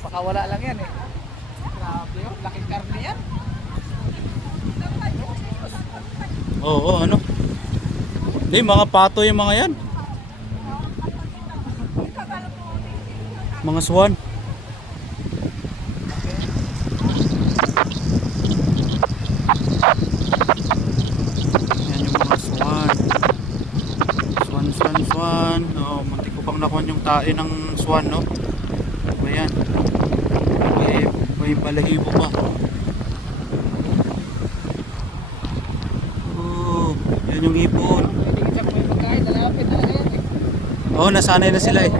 Napakawala lang yan eh. Grabe yun, laking karne yan. Oo, ano? Hindi, mga pato yung mga yan. Mga swan. Yan yung mga swan. Swan. Oh, muntik ko pang nakuha yung tae ng swan, no? Ayan. May balahibo pa. Oh, yan yung ipon. Hindi kita may pagkain, lalapit talaga yan eh. Oh, nasanay na sila eh.